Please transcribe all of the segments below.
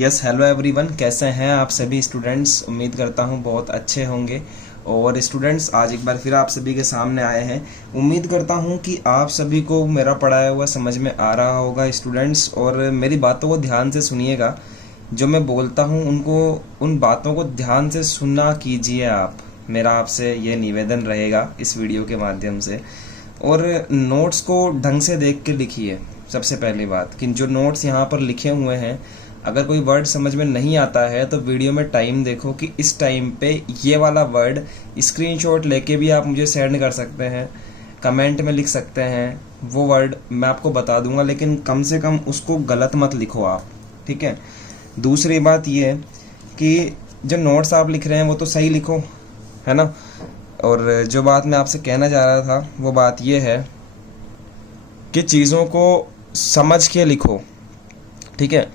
Yes hello everyone, कैसे हैं आप सभी स्टूडेंट्स। उम्मीद करता हूं बहुत अच्छे होंगे। और स्टूडेंट्स आज एक बार फिर आप सभी के सामने आए हैं। उम्मीद करता हूं कि आप सभी को मेरा पढ़ाया हुआ समझ में आ रहा होगा स्टूडेंट्स। और मेरी बातों को ध्यान से सुनिएगा, जो मैं बोलता हूं उन बातों को ध्यान से सुनना कीजिए आप। मेरा आपसे ये निवेदन रहेगा इस वीडियो के माध्यम से। और नोट्स को ढंग से देख के लिखिए। सबसे पहली बात कि जो नोट्स यहाँ पर लिखे हुए हैं, अगर कोई वर्ड समझ में नहीं आता है तो वीडियो में टाइम देखो कि इस टाइम पे ये वाला वर्ड स्क्रीनशॉट लेके भी आप मुझे सेंड कर सकते हैं, कमेंट में लिख सकते हैं। वो वर्ड मैं आपको बता दूंगा, लेकिन कम से कम उसको गलत मत लिखो आप, ठीक है। दूसरी बात ये कि जो नोट्स आप लिख रहे हैं वो तो सही लिखो, है ना। और जो बात मैं आपसे कहना चाह रहा था वो बात ये है कि चीज़ों को समझ के लिखो, ठीक है।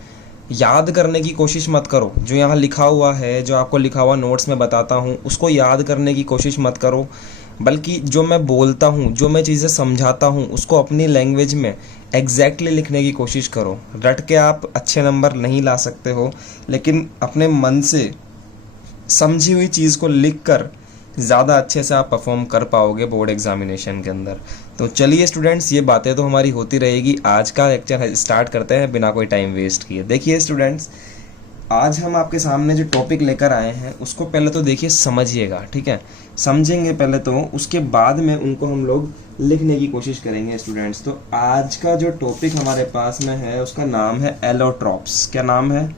याद करने की कोशिश मत करो। जो यहाँ लिखा हुआ है, जो आपको लिखा हुआ नोट्स में बताता हूँ, उसको याद करने की कोशिश मत करो, बल्कि जो मैं बोलता हूँ, जो मैं चीज़ें समझाता हूँ, उसको अपनी लैंग्वेज में एग्जैक्टली लिखने की कोशिश करो। रट के आप अच्छे नंबर नहीं ला सकते हो, लेकिन अपने मन से समझी हुई चीज़ को लिख कर ज़्यादा अच्छे से आप परफॉर्म कर पाओगे बोर्ड एग्जामिनेशन के अंदर। तो चलिए स्टूडेंट्स, ये बातें तो हमारी होती रहेगी। आज का लेक्चर स्टार्ट करते हैं बिना कोई टाइम वेस्ट किए। देखिए स्टूडेंट्स, आज हम आपके सामने जो टॉपिक लेकर आए हैं उसको पहले तो देखिए समझिएगा, ठीक है। समझेंगे पहले, तो उसके बाद में उनको हम लोग लिखने की कोशिश करेंगे स्टूडेंट्स। तो आज का जो टॉपिक हमारे पास में है उसका नाम है एलोट्रॉप्स। क्या नाम है?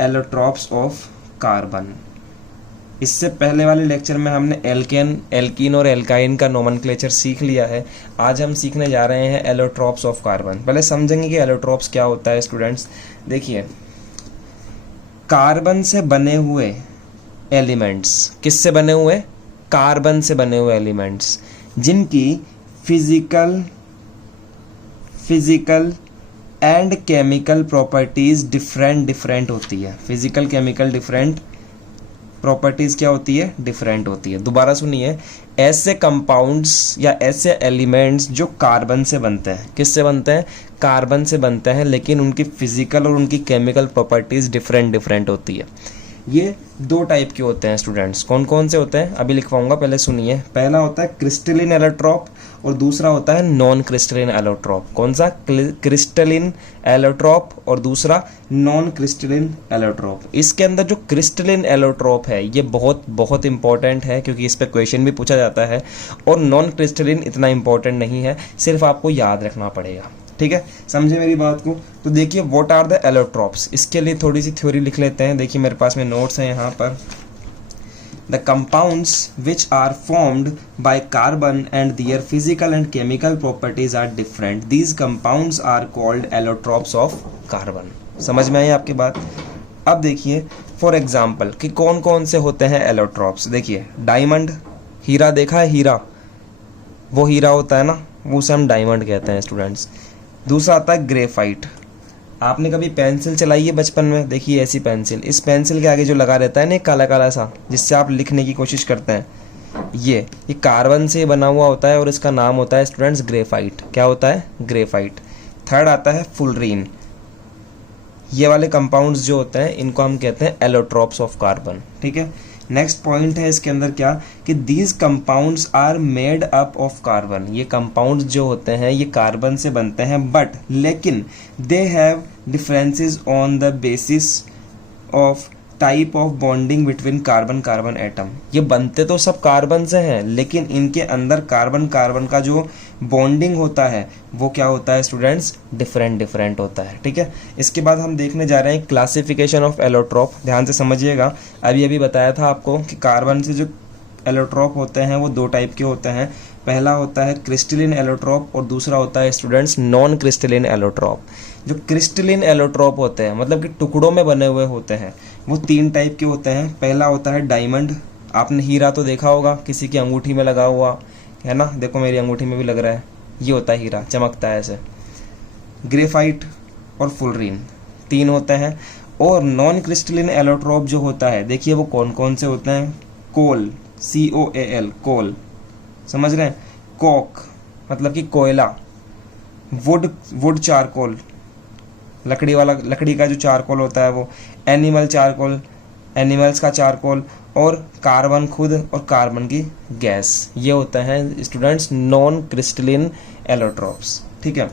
Allotropes of carbon. इससे पहले वाले लेक्चर में हमने एल्कीन और एल्काइन का नोमेनक्लेचर सीख लिया है। आज हम सीखने जा रहे हैं एलोट्रॉप्स ऑफ कार्बन। पहले समझेंगे कि एलोट्रॉप्स क्या होता है स्टूडेंट्स। देखिए, कार्बन से बने हुए एलिमेंट्स, किससे बने हुए? कार्बन से बने हुए एलिमेंट्स, जिनकी physical and chemical properties different होती है। फिजिकल केमिकल डिफरेंट प्रॉपर्टीज क्या होती है? डिफरेंट होती है। दोबारा सुनिए, ऐसे कंपाउंड्स या ऐसे एलिमेंट्स जो कार्बन से बनते हैं, किससे बनते हैं? कार्बन से बनते हैं, लेकिन उनकी फिजिकल और उनकी केमिकल प्रॉपर्टीज डिफरेंट होती है। ये दो टाइप के होते हैं स्टूडेंट्स। कौन कौन से होते हैं अभी लिखवाऊंगा, पहले सुनिए। पहला होता है क्रिस्टलिन एलोट्रॉप और दूसरा होता है नॉन क्रिस्टलिन एलोट्रॉप। कौन सा? क्रिस्टलिन एलोट्रॉप और दूसरा नॉन क्रिस्टलिन एलोट्रॉप। इसके अंदर जो क्रिस्टलिन एलोट्रॉप है ये बहुत इंपॉर्टेंट है, क्योंकि इस पर क्वेश्चन भी पूछा जाता है। और नॉन क्रिस्टलिन इतना इंपॉर्टेंट नहीं है, सिर्फ आपको याद रखना पड़ेगा, ठीक है। समझे मेरी बात को? तो देखिए, व्हाट आर द एलोट्रॉप्स। इसके लिए थोड़ी सी थ्योरी लिख लेते हैं। देखिए मेरे पास में नोट्स हैं यहाँ पर। The compounds which are formed by carbon and their physical and chemical properties are different, these compounds are called allotropes of carbon. समझ में आई आपकी बात? अब देखिए फॉर एग्जाम्पल कि कौन कौन से होते हैं एलोट्रॉप्स। देखिए, डायमंड, हीरा देखा है? हीरा, वो हीरा होता है ना, वो उसे हम डायमंड कहते हैं स्टूडेंट्स। दूसरा आता है ग्रेफाइट। आपने कभी पेंसिल चलाई है बचपन में? देखिए ऐसी पेंसिल, इस पेंसिल के आगे जो लगा रहता है ना काला काला सा, जिससे आप लिखने की कोशिश करते हैं, ये कार्बन से बना हुआ होता है और इसका नाम होता है स्टूडेंट्स ग्रेफाइट। क्या होता है? ग्रेफाइट। थर्ड आता है फुलरीन। ये वाले कंपाउंड्स जो होते हैं इनको हम कहते हैं एलोट्रॉप्स ऑफ कार्बन, ठीक है। नेक्स्ट पॉइंट है इसके अंदर क्या कि these compounds are made up of carbon. ये कंपाउंड्स जो होते हैं ये कार्बन से बनते हैं, बट लेकिन they have differences on the basis of type of bonding between carbon atom. ये बनते तो सब कार्बन से हैं, लेकिन इनके अंदर कार्बन का जो बॉन्डिंग होता है वो क्या होता है स्टूडेंट्स? डिफरेंट होता है, ठीक है। इसके बाद हम देखने जा रहे हैं क्लासिफिकेशन ऑफ एलोट्रॉप। ध्यान से समझिएगा, अभी बताया था आपको कि कार्बन से जो एलोट्रॉप होते हैं वो दो टाइप के होते हैं। पहला होता है क्रिस्टलिन एलोट्रॉप और दूसरा होता है स्टूडेंट्स नॉन क्रिस्टलिन एलोट्रॉप। जो क्रिस्टलिन एलोट्रॉप होते हैं, मतलब कि टुकड़ों में बने हुए होते हैं, वो तीन टाइप के होते हैं। पहला होता है डायमंड। आपने हीरा तो देखा होगा, किसी की अंगूठी में लगा हुआ है ना, देखो मेरी अंगूठी में भी लग रहा है, ये होता है हीरा, चमकता है ऐसे। ग्रेफाइट और फुलरीन, तीन होते हैं। और नॉन क्रिस्टलिन एलोट्रॉप जो होता है, देखिए वो कौन कौन से होते हैं? कोल, COAL, कोल, समझ रहे हैं? कोक मतलब कि कोयला, वुड चारकोल, लकड़ी का जो चारकोल होता है वो, एनिमल चारकोल, एनिमल्स का चारकोल, और कार्बन खुद और कार्बन की गैस, ये होता है स्टूडेंट्स नॉन क्रिस्टलिन एलोट्रोप्स। ठीक है,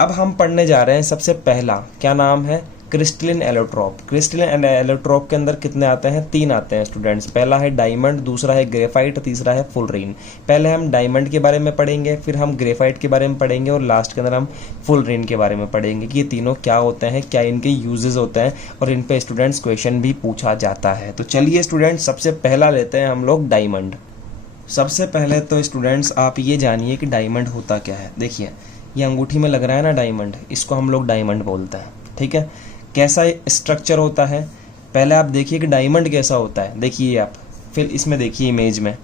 अब हम पढ़ने जा रहे हैं सबसे पहला, क्या नाम है, क्रिस्टलिन एलोट्रोप। क्रिस्टलिन एलोट्रोप के अंदर कितने आते हैं, 3 आते हैं स्टूडेंट्स। पहला है डायमंड, दूसरा है ग्रेफाइट, तीसरा है फुलरीन। पहले हम डायमंड के बारे में पढ़ेंगे, फिर हम ग्रेफाइट के बारे में पढ़ेंगे, और लास्ट के अंदर हम फुलरीन के बारे में पढ़ेंगे कि ये तीनों क्या होते हैं, क्या इनके यूजेस होते हैं, और इन पे स्टूडेंट्स क्वेश्चन भी पूछा जाता है। तो चलिए स्टूडेंट्स, सबसे पहला लेते हैं हम लोग डायमंड। सबसे पहले तो स्टूडेंट्स आप ये जानिए कि डायमंड होता क्या है। देखिए ये अंगूठी में लग रहा है ना डायमंड, इसको हम लोग डायमंड बोलते हैं। ठीक है, कैसा स्ट्रक्चर होता है, पहले आप देखिए कि डायमंड कैसा होता है। देखिए आप, फिर इसमें देखिए इमेज में,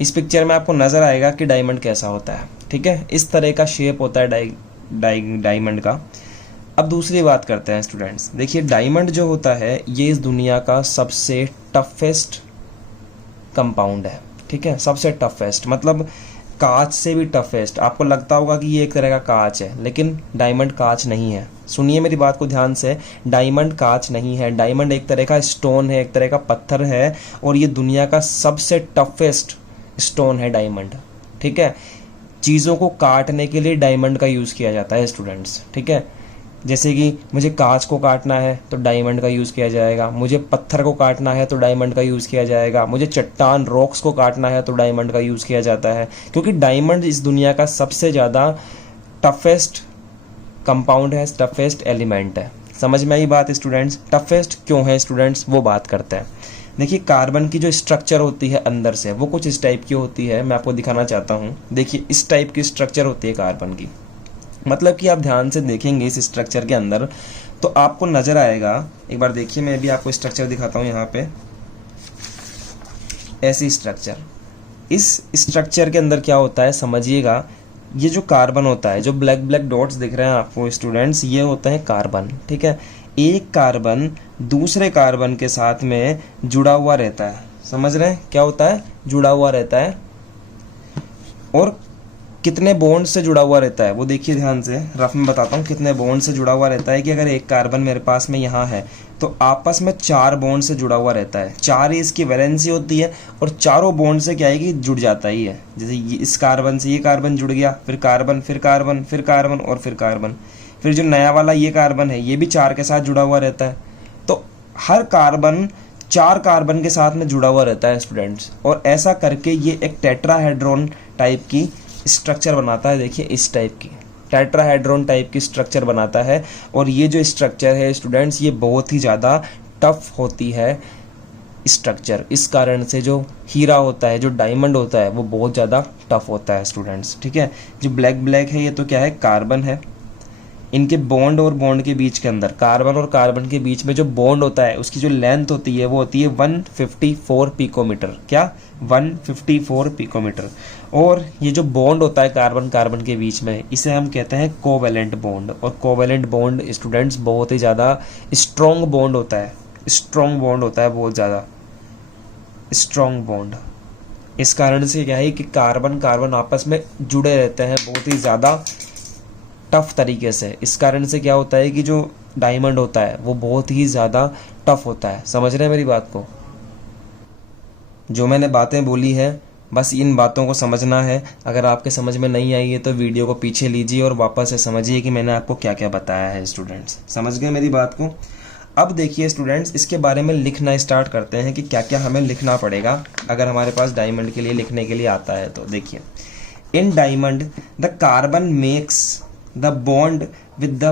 इस पिक्चर में आपको नज़र आएगा कि डायमंड कैसा होता है। ठीक है, इस तरह का शेप होता है डायमंड का। अब दूसरी बात करते हैं स्टूडेंट्स, देखिए डायमंड जो होता है ये इस दुनिया का सबसे टफेस्ट कंपाउंड है। ठीक है, सबसे टफेस्ट मतलब कांच से भी टफेस्ट। आपको लगता होगा कि ये एक तरह का कांच है, लेकिन डायमंड कांच नहीं है। सुनिए मेरी बात को ध्यान से, डायमंड कांच नहीं है, डायमंड एक तरह का स्टोन है, एक तरह का पत्थर है, और ये दुनिया का सबसे टफेस्ट स्टोन है डायमंड। ठीक है, चीज़ों को काटने के लिए डायमंड का यूज़ किया जाता है स्टूडेंट्स। ठीक है, जैसे कि मुझे कांच को काटना है तो डायमंड का यूज़ किया जाएगा, मुझे पत्थर को काटना है तो डायमंड का यूज़ किया जाएगा, मुझे चट्टान रॉक्स को काटना है तो डायमंड का यूज़ किया जाता है, क्योंकि डायमंड इस दुनिया का सबसे ज़्यादा टफेस्ट कंपाउंड है, टफेस्ट एलिमेंट है। समझ में आई बात स्टूडेंट्स, टफेस्ट क्यों है स्टूडेंट्स, वो बात करते हैं। देखिए कार्बन की जो स्ट्रक्चर होती है अंदर से, वो कुछ इस टाइप की होती है, मैं आपको दिखाना चाहता हूँ। देखिए इस टाइप की स्ट्रक्चर होती है कार्बन की, मतलब कि आप ध्यान से देखेंगे इस स्ट्रक्चर के अंदर तो आपको नज़र आएगा, एक बार देखिए मैं भी आपको स्ट्रक्चर दिखाता हूँ यहाँ पे, ऐसी स्ट्रक्चर। इस स्ट्रक्चर के अंदर क्या होता है समझिएगा, ये जो कार्बन होता है, जो ब्लैक ब्लैक डॉट्स दिख रहे हैं आपको स्टूडेंट्स, ये होता है कार्बन। ठीक है, एक कार्बन दूसरे कार्बन के साथ में जुड़ा हुआ रहता है, समझ रहे हैं क्या होता है, जुड़ा हुआ रहता है। और कितने बॉन्ड से जुड़ा हुआ रहता है वो देखिए ध्यान से, रफ में बताता हूँ कितने बॉन्ड से जुड़ा हुआ रहता है। कि अगर एक कार्बन मेरे पास में यहाँ है तो आपस में 4 बॉन्ड से जुड़ा हुआ रहता है। 4 ही इसकी वैलेंसी होती है, और चारों बॉन्ड से क्या है कि जुड़ जाता ही है। जैसे इस कार्बन से ये कार्बन जुड़ गया, फिर कार्बन, फिर कार्बन, फिर कार्बन, और फिर कार्बन, फिर जो नया वाला ये कार्बन है ये भी 4 के साथ जुड़ा हुआ रहता है। तो हर कार्बन 4 कार्बन के साथ में जुड़ा हुआ रहता है स्टूडेंट्स, और ऐसा करके ये एक टेट्राहेड्रॉन टाइप की स्ट्रक्चर बनाता है। देखिए इस टाइप की टेट्राहेड्रॉन टाइप की स्ट्रक्चर बनाता है, और ये जो स्ट्रक्चर है स्टूडेंट्स ये बहुत ही ज़्यादा टफ होती है स्ट्रक्चर। इस कारण से जो हीरा होता है, जो डायमंड होता है, वो बहुत ज़्यादा टफ होता है स्टूडेंट्स। ठीक है, जो ब्लैक ब्लैक है ये तो क्या है, कार्बन है। इनके बॉन्ड और बॉन्ड के बीच के अंदर, कार्बन और कार्बन के बीच में जो बॉन्ड होता है उसकी जो लेंथ होती है वो होती है 154 पिकोमीटर। क्या, 154 पिकोमीटर। और ये जो बॉन्ड होता है कार्बन कार्बन के बीच में, इसे हम कहते हैं कोवेलेंट बॉन्ड। और कोवेलेंट बॉन्ड स्टूडेंट्स बहुत ही ज़्यादा स्ट्रॉन्ग बॉन्ड होता है, स्ट्रॉन्ग बॉन्ड होता है, बहुत ज़्यादा स्ट्रॉन्ग बॉन्ड। इस कारण से क्या है कि कार्बन कार्बन आपस में जुड़े रहते हैं बहुत ही ज़्यादा टफ तरीके से। इस कारण से क्या होता है कि जो डायमंड होता है वो बहुत ही ज़्यादा टफ होता है। समझ रहे हैं मेरी बात को, जो मैंने बातें बोली है बस इन बातों को समझना है। अगर आपके समझ में नहीं आई है तो वीडियो को पीछे लीजिए और वापस से समझिए कि मैंने आपको क्या क्या बताया है। स्टूडेंट्स समझ गए मेरी बात को। अब देखिए स्टूडेंट्स, इसके बारे में लिखना स्टार्ट करते हैं कि क्या क्या हमें लिखना पड़ेगा अगर हमारे पास डायमंड के लिए लिखने के लिए आता है। तो देखिए, in diamond the carbon makes the bond with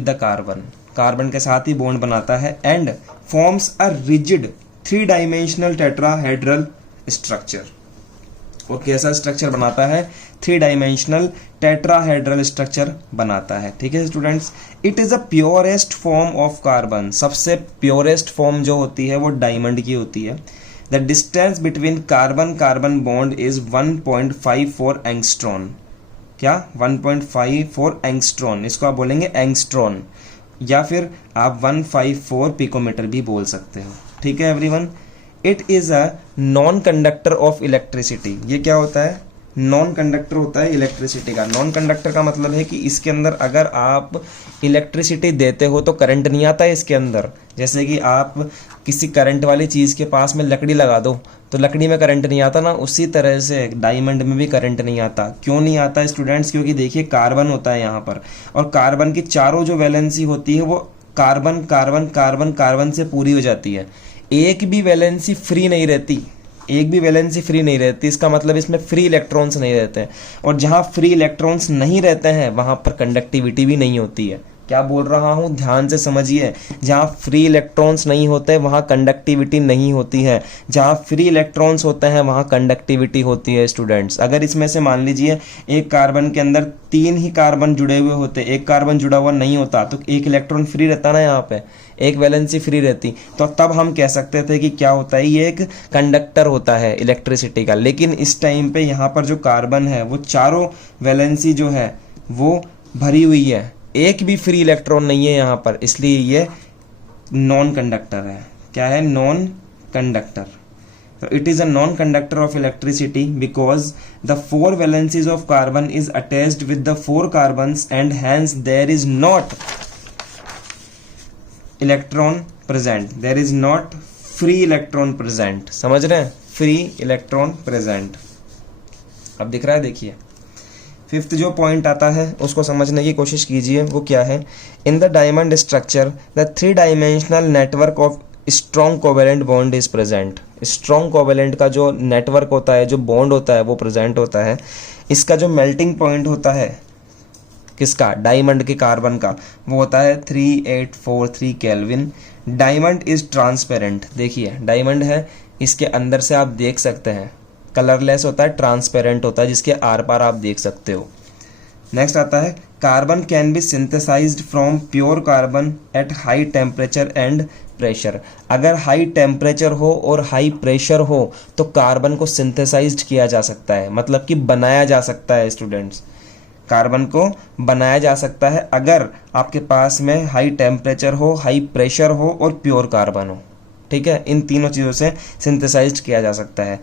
the carbon, carbon के साथ ही बॉन्ड बनाता है, and forms a rigid 3 dimensional tetrahedral structure. और कैसा स्ट्रक्चर बनाता है, 3 डायमेंशनल टेट्राहेड्रल स्ट्रक्चर बनाता है। ठीक है students, it is a purest form of carbon, सबसे प्योरेस्ट फॉर्म जो होती है वो डायमंड की होती है। The distance between carbon carbon bond is 1.54 angstrom. क्या, 1.54 एंगस्ट्रॉन, इसको आप बोलेंगे एंगस्ट्रॉन, या फिर आप 154 पिकोमीटर भी बोल सकते हो। ठीक है everyone. It is a non conductor of electricity, ये क्या होता है, नॉन कंडक्टर होता है इलेक्ट्रिसिटी का। नॉन कंडक्टर का मतलब है कि इसके अंदर अगर आप इलेक्ट्रिसिटी देते हो तो करंट नहीं आता है इसके अंदर। जैसे कि आप किसी करंट वाली चीज़ के पास में लकड़ी लगा दो तो लकड़ी में करंट नहीं आता ना, उसी तरह से डायमंड में भी करंट नहीं आता। क्यों नहीं आता स्टूडेंट्स? क्योंकि देखिए कार्बन होता है यहाँ पर, और कार्बन की चारों जो वैलेंसी होती है वो कार्बन कार्बन कार्बन कार्बन से पूरी हो जाती है। एक भी वैलेंसी फ्री नहीं रहती, एक भी वैलेंसी फ्री नहीं रहती। इसका मतलब इसमें फ्री इलेक्ट्रॉन्स नहीं रहते हैं, और जहाँ फ्री इलेक्ट्रॉन्स नहीं रहते हैं वहाँ पर कंडक्टिविटी भी नहीं होती है। क्या बोल रहा हूँ ध्यान से समझिए। जहाँ फ्री इलेक्ट्रॉन्स नहीं होते वहाँ कंडक्टिविटी नहीं होती है, जहाँ फ्री इलेक्ट्रॉन्स होते हैं वहाँ कंडक्टिविटी होती है स्टूडेंट्स। अगर इसमें से मान लीजिए एक कार्बन के अंदर 3 ही कार्बन जुड़े हुए होते, एक कार्बन जुड़ा हुआ नहीं होता, तो एक इलेक्ट्रॉन फ्री रहता ना, यहाँ पे एक वैलेंसी फ्री रहती, तो तब हम कह सकते थे कि क्या होता है, ये एक कंडक्टर होता है इलेक्ट्रिसिटी का। लेकिन इस टाइम पे यहाँ पर जो कार्बन है वो चारों वैलेंसी जो है वो भरी हुई है, एक भी फ्री इलेक्ट्रॉन नहीं है यहाँ पर, इसलिए ये नॉन कंडक्टर है। क्या है? Non conductor. So it is a non-conductor of electricity because the 4 valencies of carbon is attached with the 4 carbons and hence there is not electron present. There is not free electron present. समझ रहे हैं? Free electron present. अब दिख रहा है? देखिए 5th जो point आता है उसको समझने की कोशिश कीजिए। वो क्या है? In the diamond structure the 3 dimensional network of strong covalent bond is present. Strong covalent का जो नेटवर्क होता है, जो बॉन्ड होता है, वो प्रेजेंट होता है। इसका जो मेल्टिंग पॉइंट होता है किसका? डायमंड के कार्बन का, वो होता है 3843 केल्विन। Diamond is transparent. देखिए डायमंड है, इसके अंदर से आप देख सकते हैं, कलरलेस होता है, ट्रांसपेरेंट होता है, जिसके आर पार आप देख सकते हो। नेक्स्ट आता है carbon can be synthesized from pure carbon at high temperature and pressure. अगर हाई टेम्परेचर हो और हाई प्रेशर हो तो कार्बन को सिंथेसाइज्ड किया जा सकता है, मतलब कि बनाया जा सकता है स्टूडेंट्स। कार्बन को बनाया जा सकता है अगर आपके पास में हाई टेम्परेचर हो, हाई प्रेशर हो और प्योर कार्बन हो। ठीक है, इन तीनों चीज़ों से सिंथेसाइज्ड किया जा सकता है।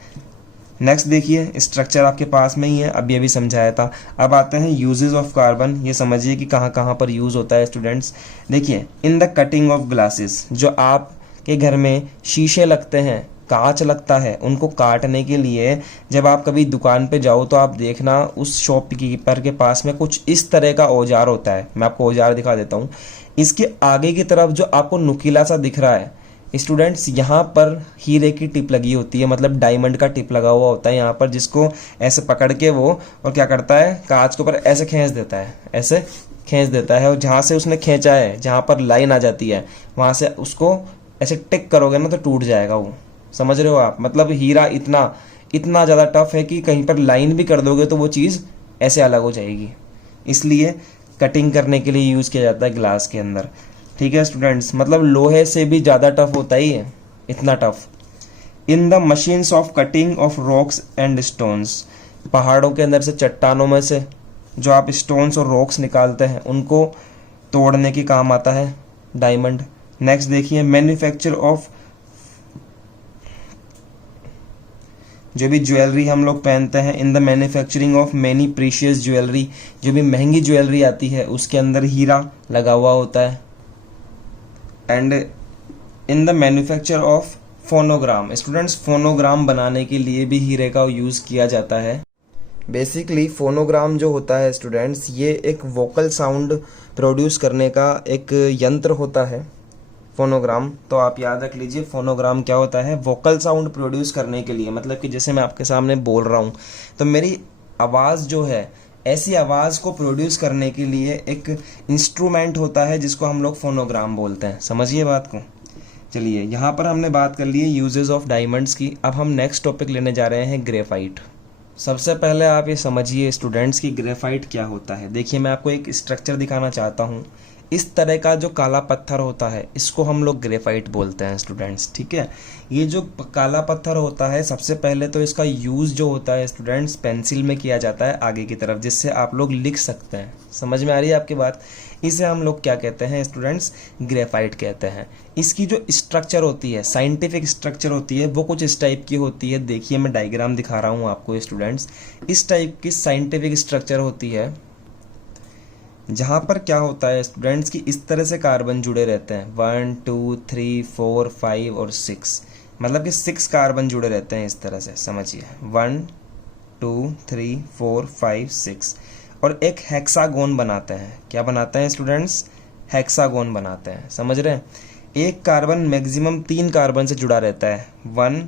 नेक्स्ट देखिए, स्ट्रक्चर आपके पास में ही है, अब ये भी समझाया था। अब आते हैं यूजेस ऑफ कार्बन। ये समझिए कि कहाँ कहाँ पर यूज़ होता है स्टूडेंट्स। देखिए in the cutting of glasses, जो आपके घर में शीशे लगते हैं, कांच लगता है, उनको काटने के लिए जब आप कभी दुकान पे जाओ तो आप देखना उस शॉपकीपर के पास में कुछ इस तरह का औजार होता है। मैं आपको औजार दिखा देता हूँ। इसके आगे की तरफ जो आपको नुकीला सा दिख रहा है स्टूडेंट्स, यहाँ पर हीरे की टिप लगी होती है, मतलब डायमंड का टिप लगा हुआ होता है यहाँ पर, जिसको ऐसे पकड़ के वो और क्या करता है, कांच के ऊपर ऐसे खींच देता है, ऐसे खींच देता है, और जहाँ से उसने खींचा है, जहाँ पर लाइन आ जाती है, वहाँ से उसको ऐसे टिक करोगे ना तो टूट जाएगा वो। समझ रहे हो आप? मतलब हीरा इतना इतना ज़्यादा टफ है कि कहीं पर लाइन भी कर दोगे तो वो चीज़ ऐसे अलग हो जाएगी। इसलिए कटिंग करने के लिए यूज़ किया जाता है ग्लास के अंदर। ठीक है स्टूडेंट्स, मतलब लोहे से भी ज़्यादा टफ होता ही है, इतना tough. In the machines of cutting of rocks and stones, पहाड़ों के अंदर से, चट्टानों में से जो आप स्टोन्स और रॉक्स निकालते हैं उनको तोड़ने के काम आता है डायमंड। नेक्स्ट देखिए, मैन्युफैक्चर ऑफ, जो भी ज्वेलरी हम लोग पहनते हैं, in the manufacturing of many precious jewellery, जो भी महंगी ज्वेलरी आती है उसके अंदर हीरा लगा हुआ होता है। And in the manufacture of phonogram, students phonogram बनाने के लिए भी हीरे का यूज़ किया जाता है। बेसिकली फोनोग्राम जो होता है स्टूडेंट्स, ये एक वोकल साउंड प्रोड्यूस करने का एक यंत्र होता है फोनोग्राम। तो आप याद रख लीजिए फोनोग्राम क्या होता है, वोकल साउंड प्रोड्यूस करने के लिए, मतलब कि जैसे मैं आपके सामने बोल रहा हूँ तो मेरी आवाज़ जो है, ऐसी आवाज़ को प्रोड्यूस करने के लिए एक इंस्ट्रूमेंट होता है जिसको हम लोग फोनोग्राम बोलते हैं। समझिए बात को। चलिए यहाँ पर हमने बात कर ली है यूजेस ऑफ डायमंड्स की। अब हम नेक्स्ट टॉपिक लेने जा रहे हैं ग्रेफाइट। सबसे पहले आप ये समझिए स्टूडेंट्स की ग्रेफाइट क्या होता है। देखिए मैं आपको एक स्ट्रक्चर दिखाना चाहता हूँ। इस तरह का जो काला पत्थर होता है इसको हम लोग ग्रेफाइट बोलते हैं स्टूडेंट्स, ठीक है। ये जो काला पत्थर होता है सबसे पहले तो इसका यूज़ जो होता है स्टूडेंट्स पेंसिल में किया जाता है आगे की तरफ, जिससे आप लोग लिख सकते हैं। समझ में आ रही है आपकी बात? इसे हम लोग क्या कहते हैं स्टूडेंट्स? ग्रेफाइट कहते हैं। इसकी जो स्ट्रक्चर होती है, साइंटिफिक स्ट्रक्चर होती है, वो कुछ इस टाइप की होती है। देखिए मैं डायग्राम दिखा रहा हूँ आपको स्टूडेंट्स। इस टाइप की साइंटिफिक स्ट्रक्चर होती है जहाँ पर क्या होता है स्टूडेंट्स की इस तरह से कार्बन जुड़े रहते हैं 1 2 3 4 5 और 6, मतलब कि 6 कार्बन जुड़े रहते हैं इस तरह से, समझिए 1 2 3 4 5 6, और एक हेक्सागोन बनाते हैं। क्या बनाते हैं स्टूडेंट्स? हेक्सागोन बनाते हैं, समझ रहे हैं। एक कार्बन मैक्सिमम 3 कार्बन से जुड़ा रहता है 1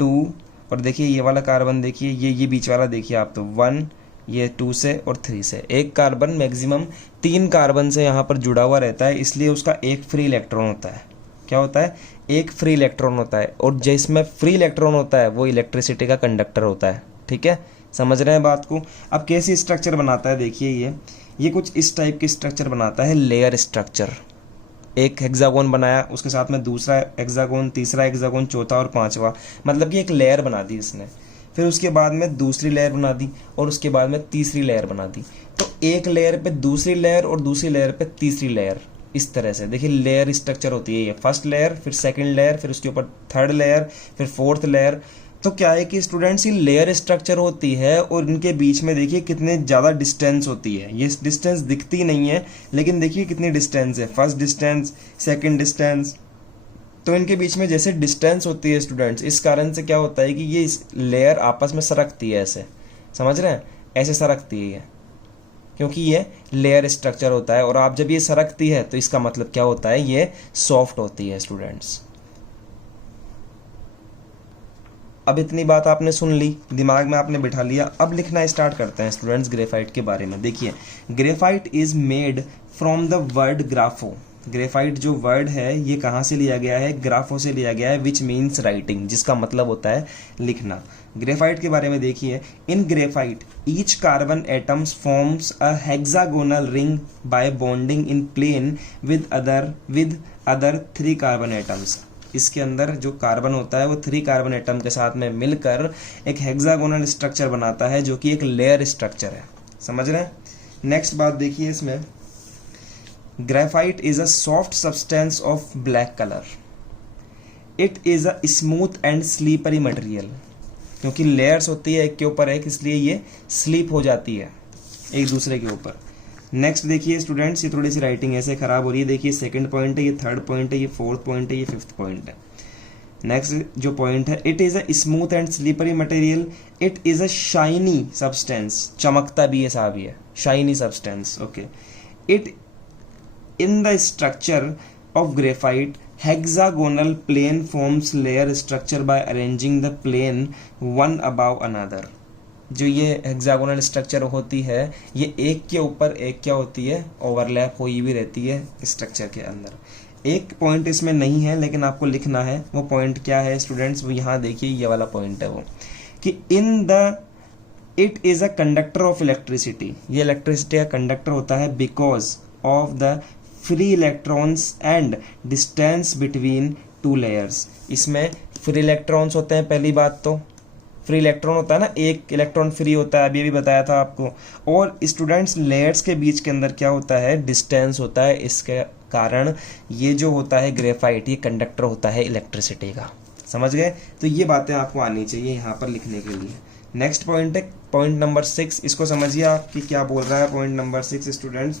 2, और देखिए ये वाला कार्बन देखिए, ये बीच वाला देखिए आप, तो 1, ये 2 से और 3 से। एक कार्बन मैक्सिमम 3 कार्बन से यहाँ पर जुड़ा हुआ रहता है, इसलिए उसका एक फ्री इलेक्ट्रॉन होता है। क्या होता है? एक फ्री इलेक्ट्रॉन होता है, और जिसमें फ्री इलेक्ट्रॉन होता है वो इलेक्ट्रिसिटी का कंडक्टर होता है, ठीक है। समझ रहे हैं बात को? अब कैसी स्ट्रक्चर बनाता है देखिए, ये कुछ इस टाइप की स्ट्रक्चर बनाता है, लेयर स्ट्रक्चर। एक हेक्सागोन बनाया, उसके साथ में दूसरा हेक्सागोन, तीसरा हेक्सागोन, चौथा और पांचवा, मतलब कि एक लेयर बना दी इसने। फिर उसके बाद में दूसरी लेयर बना दी, और उसके बाद में तीसरी लेयर बना दी। तो एक लेयर पे दूसरी लेयर और दूसरी लेयर पे तीसरी लेयर, इस तरह से देखिए लेयर स्ट्रक्चर होती है। ये फर्स्ट लेयर, फिर सेकंड लेयर, फिर उसके ऊपर थर्ड लेयर, फिर फोर्थ लेयर। तो क्या है कि स्टूडेंट्स ये लेयर स्ट्रक्चर होती है, और इनके बीच में देखिए कितने ज़्यादा डिस्टेंस होती है। ये डिस्टेंस दिखती नहीं है, लेकिन देखिए कितनी डिस्टेंस है, फर्स्ट डिस्टेंस, सेकेंड डिस्टेंस। तो इनके बीच में जैसे डिस्टेंस होती है स्टूडेंट्स, इस कारण से क्या होता है कि ये लेयर आपस में सरकती है ऐसे, समझ रहे हैं? ऐसे सरकती है ये, क्योंकि ये लेयर स्ट्रक्चर होता है। और आप जब ये सरकती है तो इसका मतलब क्या होता है? ये सॉफ्ट होती है स्टूडेंट्स। अब इतनी बात आपने सुन ली, दिमाग में आपने बिठा लिया। अब लिखना स्टार्ट करते हैं स्टूडेंट्स ग्रेफाइट के बारे में। देखिए, graphite is made from the word grapho. Graphite जो वर्ड है ये कहाँ से लिया गया है? ग्राफो से लिया गया है, विच मीन्स राइटिंग, जिसका मतलब होता है लिखना। ग्रेफाइट के बारे में देखिए, in graphite each carbon atoms forms a hexagonal ring by bonding in plane with other 3 carbon atoms. इसके अंदर जो कार्बन होता है वो 3 कार्बन एटम के साथ में मिलकर एक हेक्सागोनल स्ट्रक्चर बनाता है, जो कि एक लेयर स्ट्रक्चर है। समझ रहे हैं? नेक्स्ट बात देखिए इसमें, graphite is a soft substance of black colour. It is a smooth and slippery material. क्योंकि लेयर्स होती है एक के ऊपर एक, इसलिए ये स्लीप हो जाती है एक दूसरे के ऊपर। नेक्स्ट देखिए स्टूडेंट्स, ये थोड़ी सी राइटिंग ऐसे खराब हो रही है। देखिए सेकंड पॉइंट है, ये थर्ड पॉइंट है, ये फोर्थ पॉइंट है, ये फिफ्थ पॉइंट है। नेक्स्ट जो पॉइंट है, it is a smooth and slippery material. It is a shiny substance, चमकता भी है साहब, ये shiny substance. Okay, it in the structure of graphite, hexagonal plane forms layer structure by arranging the plane one above another। जो ये hexagonal structure होती है ये एक के ऊपर एक क्या होती है? ओवरलैप हुई भी रहती है स्ट्रक्चर के अंदर। एक पॉइंट इसमें नहीं है लेकिन आपको लिखना है। वो पॉइंट क्या है स्टूडेंट्स? वो यहाँ देखिए, ये वाला पॉइंट है वो, कि it is a conductor of electricity. ये इलेक्ट्रिसिटी का कंडक्टर होता है because of the free electrons and distance between 2 layers. इसमें फ्री इलेक्ट्रॉन्स होते हैं, पहली बात तो फ्री इलेक्ट्रॉन होता है ना, एक इलेक्ट्रॉन फ्री होता है, अभी भी बताया था आपको। और स्टूडेंट्स लेयर्स के बीच के अंदर क्या होता है? डिस्टेंस होता है। इसके कारण ये जो होता है ग्रेफाइट, ये कंडक्टर होता है इलेक्ट्रिसिटी का। समझ गए? तो ये बातें आपको आनी चाहिए यहाँ पर लिखने के लिए। नेक्स्ट पॉइंट है पॉइंट नंबर 6। इसको समझिए आप कि क्या बोल रहा है point number 6 students.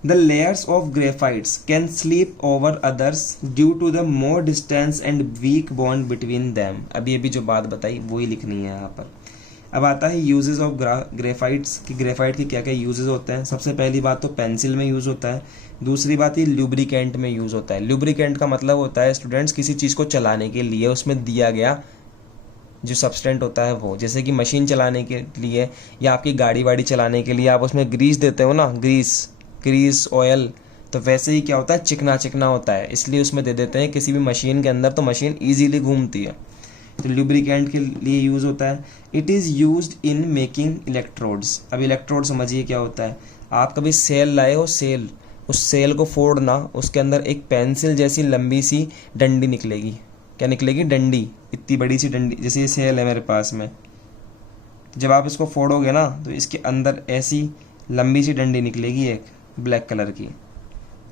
The layers of graphites can slip over others due to the more distance and weak bond between them। अभी जो बात बताई वही लिखनी है यहाँ पर। अब आता है यूजेस ऑफ ग्रेफाइट्स, कि ग्रेफाइट के क्या क्या यूजेस होते हैं। सबसे पहली बात तो पेंसिल में यूज़ होता है। दूसरी बात ये लुब्रिकेंट में यूज़ होता है। लुब्रिकेंट का मतलब होता है स्टूडेंट्स किसी चीज़ को चलाने के लिए उसमें दिया गया जो सब्सटेंट होता है वो, जैसे कि मशीन चलाने के लिए या आपकी गाड़ी वाड़ी चलाने के लिए आप उसमें ग्रीस देते हो ना, ग्रीस ऑयल, तो वैसे ही क्या होता है? चिकना चिकना होता है, इसलिए उसमें दे देते हैं किसी भी मशीन के अंदर, तो मशीन इजीली घूमती है। तो लुब्रिकेंट के लिए यूज़ होता है। It is used in making electrodes. अब इलेक्ट्रोड समझिए क्या होता है। आप कभी सेल लाए हो, सेल, उस सेल को फोड़ना, उसके अंदर एक पेंसिल जैसी लंबी सी डंडी निकलेगी। क्या निकलेगी? डंडी, इतनी बड़ी सी डंडी, जैसे ये सेल है मेरे पास में, जब आप इसको फोड़ोगे ना तो इसके अंदर ऐसी लंबी सी डंडी निकलेगी एक ब्लैक कलर की।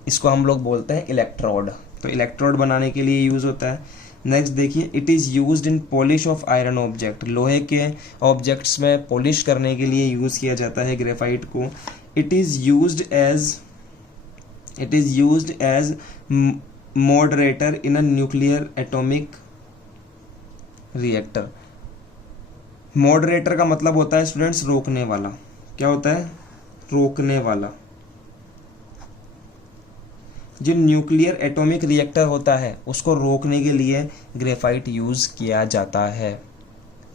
इसको हम लोग बोलते हैं इलेक्ट्रोड। तो इलेक्ट्रोड बनाने के लिए यूज़ होता है। नेक्स्ट देखिए, it is used in polish of iron object. लोहे के ऑब्जेक्ट्स में पॉलिश करने के लिए यूज़ किया जाता है ग्रेफाइट को। It is used as moderator in a nuclear atomic reactor. Moderator का मतलब होता है स्टूडेंट्स रोकने वाला। क्या होता है? रोकने वाला। जो न्यूक्लियर एटॉमिक रिएक्टर होता है उसको रोकने के लिए ग्रेफाइट यूज़ किया जाता है।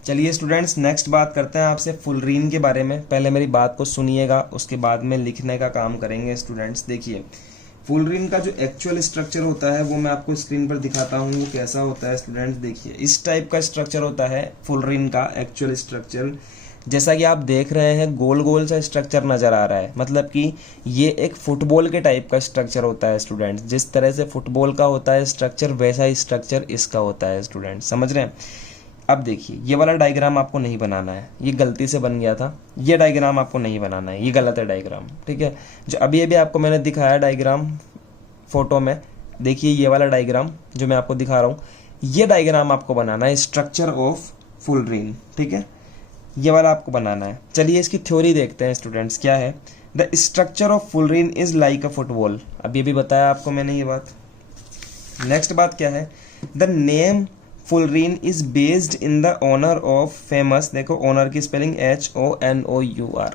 चलिए स्टूडेंट्स, नेक्स्ट बात करते हैं आपसे फुलरीन के बारे में। पहले मेरी बात को सुनिएगा, उसके बाद में लिखने का काम करेंगे स्टूडेंट्स। देखिए, फुलरीन का जो एक्चुअल स्ट्रक्चर होता है वो मैं आपको स्क्रीन पर दिखाता हूँ वो कैसा होता है स्टूडेंट्स। देखिए, इस टाइप का स्ट्रक्चर होता है फुलरीन का एक्चुअल स्ट्रक्चर। जैसा कि आप देख रहे हैं, गोल गोल सा स्ट्रक्चर नज़र आ रहा है, मतलब कि ये एक फुटबॉल के टाइप का स्ट्रक्चर होता है स्टूडेंट्स। जिस तरह से फुटबॉल का होता है स्ट्रक्चर, वैसा ही स्ट्रक्चर इसका होता है स्टूडेंट्स, समझ रहे हैं। अब देखिए, ये वाला डायग्राम आपको नहीं बनाना है, ये गलती से बन गया था। ये डायग्राम आपको नहीं बनाना है, ये गलत है डायग्राम, ठीक है। जो अभी अभी आपको मैंने दिखाया डायग्राम फोटो में, देखिए ये वाला डायग्राम जो मैं आपको दिखा रहा हूँ, ये डायग्राम आपको बनाना है, स्ट्रक्चर ऑफ फुलरीन, ठीक है। ये वाला आपको बनाना है। चलिए इसकी थ्योरी देखते हैं स्टूडेंट्स, क्या है। The structure of fullerene is like a football. अभी अभी बताया आपको मैंने ये बात। नेक्स्ट बात क्या है, the name fullerene is based in the honour of famous, देखो ऑनर की spelling HONOUR।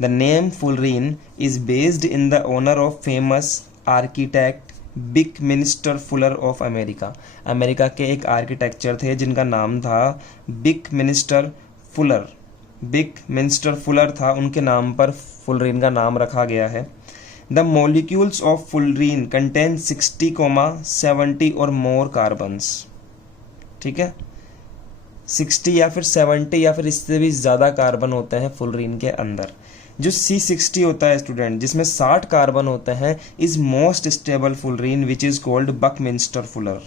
The name fullerene is based in the honour of famous architect Buckminster Fuller of America. America के एक आर्किटेक्चर थे जिनका नाम था बिकमिंस्टर फुलर था, उनके नाम पर फुलरीन का नाम रखा गया है। The molecules of fullerene contain 60,70 और मोर कार्बन्स, ठीक है। 60 या फिर 70 या फिर इससे भी ज़्यादा कार्बन होते हैं फुलरीन के अंदर। जो C60 होता है स्टूडेंट, जिसमें 60 कार्बन होते हैं, is most stable fullerene which is called Buckminster Fuller.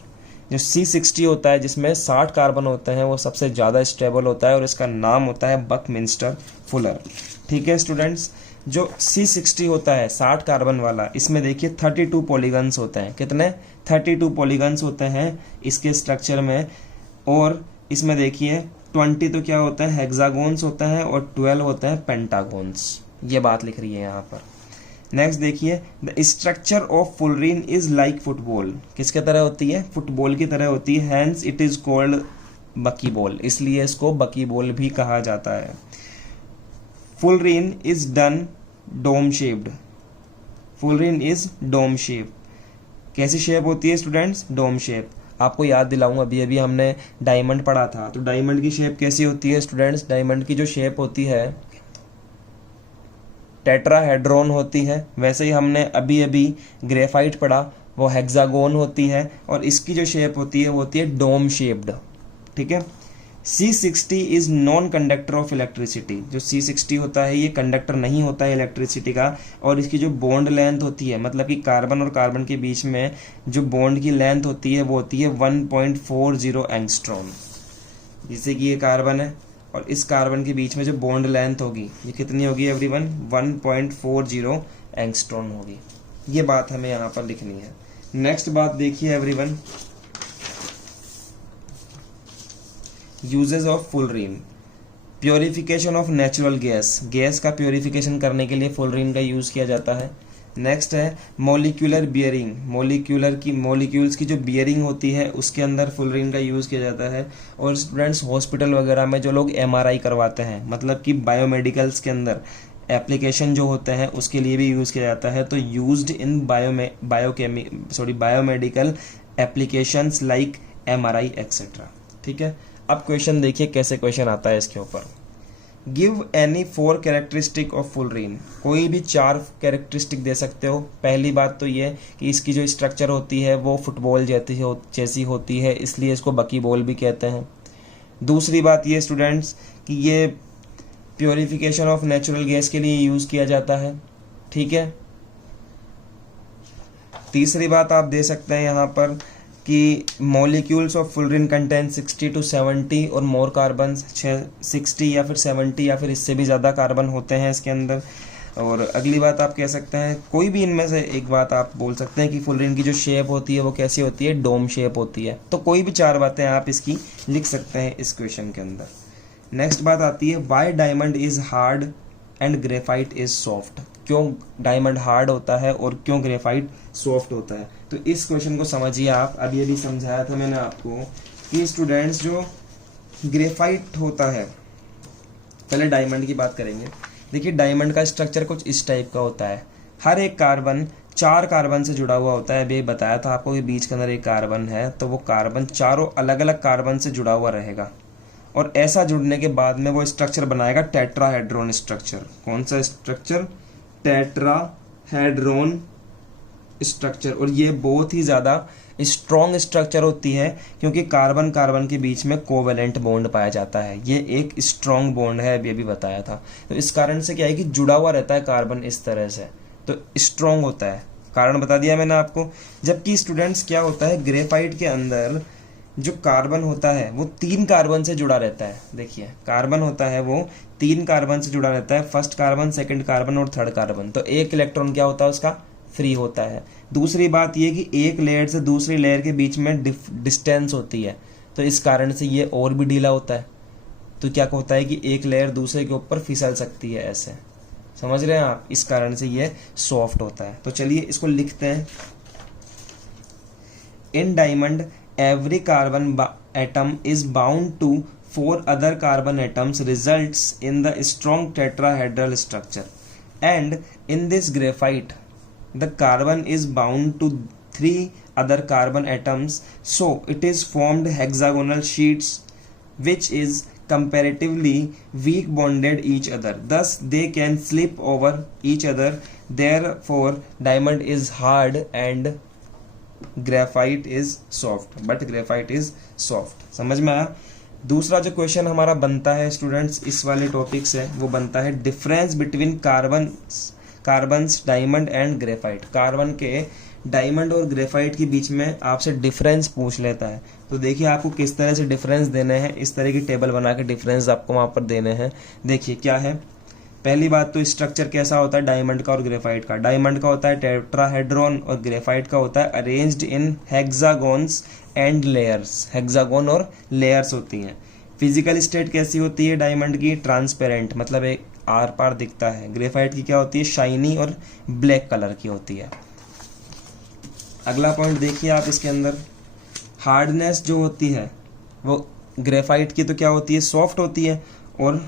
जो C60 होता है जिसमें 60 कार्बन होते हैं वो सबसे ज़्यादा स्टेबल होता है और इसका नाम होता है बकमिंस्टर फुलर, ठीक है स्टूडेंट्स। जो C60 होता है 60 कार्बन वाला, इसमें देखिए 32 पॉलीगन्स होते हैं। कितने? 32 पॉलीगन्स होते हैं इसके स्ट्रक्चर में। और इसमें देखिए 20 तो क्या होता है, हेक्सागोन्स होता है, और 12 होता है पेंटागोन्स। ये बात लिख रही है यहाँ पर। नेक्स्ट देखिए, the structure of fullerene is like football. किसके तरह होती है? फुटबॉल की तरह होती है। Hence it is called bucky ball, इसलिए इसको बकी बॉल भी कहा जाता है। Fullerene is done dome shaped. Fullerene is dome shape. कैसी शेप होती है स्टूडेंट्स? Dome shape. आपको याद दिलाऊं, अभी अभी हमने डायमंड पढ़ा था, तो डायमंड की शेप कैसी होती है स्टूडेंट्स? डायमंड की जो शेप होती है टेट्राहेड्रॉन होती है। वैसे ही हमने अभी अभी ग्रेफाइट पढ़ा, वो हेक्सागोन होती है, और इसकी जो शेप होती है वो होती है डोम शेप्ड, ठीक है। C60 is non conductor of electricity. जो C60 होता है ये कंडक्टर नहीं होता है इलेक्ट्रिसिटी का, और इसकी जो बॉन्ड लेंथ होती है, मतलब कि कार्बन और कार्बन के बीच में जो बॉन्ड की लेंथ होती है वो होती है 1.40 एंगस्ट्रॉम। जैसे कि ये कार्बन है और इस कार्बन के बीच में जो बॉन्ड लेंथ होगी ये कितनी होगी एवरीवन? 1.40 एंगस्ट्रॉम होगी। ये बात हमें यहाँ पर लिखनी है। नेक्स्ट बात देखिए everyone, uses of fullerene. Purification of natural gas. Gas का प्योरिफिकेशन करने के लिए फुलरीन का यूज़ किया जाता है। नेक्स्ट है मॉलिक्यूलर बियरिंग। मॉलिक्यूल्स की जो बियरिंग होती है उसके अंदर फुलरीन का यूज़ किया जाता है। और स्टूडेंट्स, हॉस्पिटल वगैरह में जो लोग MRI करवाते हैं, मतलब कि बायोमेडिकल्स के अंदर एप्लीकेशन जो होते हैं उसके लिए भी यूज़ किया जाता है। तो used in biomedical applications like MRI etcetera, ठीक है। अब क्वेश्चन देखिए कैसे क्वेश्चन आता है इसके ऊपर। Give any 4 characteristic of fullerene. कोई भी 4 कैरेक्टरिस्टिक दे सकते हो। पहली बात तो ये कि इसकी जो स्ट्रक्चर होती है वो फुटबॉल जैसी होती है, इसलिए इसको बकी बॉल भी कहते हैं। दूसरी बात ये स्टूडेंट्स कि ये प्योरिफिकेशन ऑफ नेचुरल गैस के लिए यूज़ किया जाता है। ठीक है। तीसरी बात आप दे सकते हैं यहाँ पर कि molecules of fullerene contain 60 to 70 और मोर कार्बन, 60 या फिर 70 या फिर इससे भी ज़्यादा कार्बन होते हैं इसके अंदर। और अगली बात आप कह सकते हैं, कोई भी इनमें से एक बात आप बोल सकते हैं कि फुलरिन की जो शेप होती है वो कैसी होती है, डोम शेप होती है। तो कोई भी 4 बातें आप इसकी लिख सकते हैं इस क्वेश्चन के अंदर। नेक्स्ट बात आती है, why diamond is hard and graphite is soft. क्यों डायमंड हार्ड होता है और क्यों ग्रेफाइट सॉफ्ट होता है। तो इस क्वेश्चन को समझिए आप। अभी अभी समझाया था मैंने आपको कि स्टूडेंट्स जो ग्रेफाइट होता है, पहले डायमंड की बात करेंगे। देखिए डायमंड का स्ट्रक्चर कुछ इस टाइप का होता है। हर एक कार्बन 4 कार्बन से जुड़ा हुआ होता है। अभी बताया था आपको कि बीच के अंदर एक कार्बन है, तो वो कार्बन चारों अलग अलग कार्बन से जुड़ा हुआ रहेगा और ऐसा जुड़ने के बाद में वो स्ट्रक्चर बनाएगा टेट्राहेड्रॉन स्ट्रक्चर। कौन सा स्ट्रक्चर? Tetrahedron structure. और ये बहुत ही ज़्यादा स्ट्रॉन्ग स्ट्रक्चर होती है क्योंकि कार्बन कार्बन के बीच में कोवेलेंट बॉन्ड पाया जाता है। ये एक स्ट्रॉन्ग बॉन्ड है, अभी बताया था। तो इस कारण से क्या है कि जुड़ा हुआ रहता है कार्बन इस तरह से, तो स्ट्रॉन्ग होता है। कारण बता दिया मैंने आपको। जबकि स्टूडेंट्स क्या होता है, ग्रेफाइट के अंदर जो कार्बन होता है वो 3 कार्बन से जुड़ा रहता है। देखिए कार्बन होता है वो 3 कार्बन से जुड़ा रहता है, फर्स्ट कार्बन, सेकंड कार्बन और थर्ड कार्बन। तो एक इलेक्ट्रॉन क्या होता है उसका, फ्री होता है। दूसरी बात ये कि एक लेयर से दूसरी लेयर के बीच में डिस्टेंस होती है, तो इस कारण से ये और भी ढीला होता है। तो क्या होता है कि एक लेयर दूसरे के ऊपर फिसल सकती है, ऐसे समझ रहे हैं आप। इस कारण से ये सॉफ्ट होता है। तो चलिए इसको लिखते हैं। In diamond every carbon atom is bound to 4 other carbon atoms, results in the strong tetrahedral structure. And in this graphite the carbon is bound to 3 other carbon atoms, so it is formed hexagonal sheets which is comparatively weak bonded each other, thus they can slip over each other. Therefore diamond is hard and graphite is soft, but graphite is soft. समझ में आया। दूसरा जो question हमारा बनता है students इस वाले टॉपिक से, वो बनता है difference between carbons diamond and graphite. Carbon के डायमंड और ग्रेफाइट के बीच में आपसे डिफरेंस पूछ लेता है। तो देखिए आपको किस तरह से डिफरेंस देने हैं, इस तरह की टेबल बना के डिफरेंस आपको वहाँ पर देने हैं। देखिए क्या है, पहली बात तो स्ट्रक्चर कैसा होता है डायमंड का और ग्रेफाइट का। डायमंड का होता है टेट्राहेड्रॉन और ग्रेफाइट का होता है arranged in hexagons and layers. Hexagon और लेयर्स होती हैं। फिजिकल स्टेट कैसी होती है डायमंड की, ट्रांसपेरेंट, मतलब एक आर पार दिखता है। ग्रेफाइट की क्या होती है, शाइनी और ब्लैक कलर की होती है। अगला पॉइंट देखिए आप इसके अंदर, हार्डनेस जो होती है वो ग्रेफाइट की तो क्या होती है, सॉफ्ट होती है, और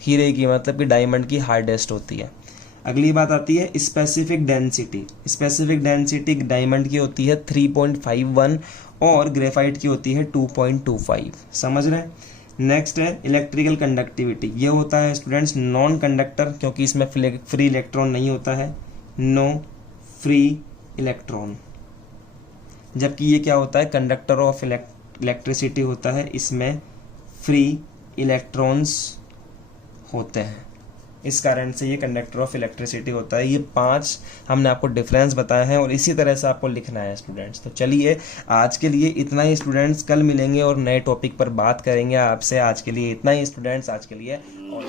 हीरे की मतलब कि डायमंड की हार्डेस्ट होती है। अगली बात आती है specific density. Specific density diamond की होती है 3.51 और ग्रेफाइट की होती है 2.25। समझ रहे हैं। नेक्स्ट है इलेक्ट्रिकल कंडक्टिविटी। ये होता है स्टूडेंट्स नॉन कंडक्टर, क्योंकि इसमें फ्री इलेक्ट्रॉन नहीं होता है, नो फ्री इलेक्ट्रॉन। जबकि ये क्या होता है, कंडक्टर ऑफ इलेक्ट्रिसिटी होता है, इसमें फ्री इलेक्ट्रॉन्स होते हैं। इस कारण से ये कंडक्टर ऑफ इलेक्ट्रिसिटी होता है। ये 5 हमने आपको डिफरेंस बताए हैं और इसी तरह से आपको लिखना है स्टूडेंट्स। तो चलिए आज के लिए इतना ही स्टूडेंट्स, कल मिलेंगे और नए टॉपिक पर बात करेंगे आपसे। आज के लिए इतना ही स्टूडेंट्स, आज के लिए और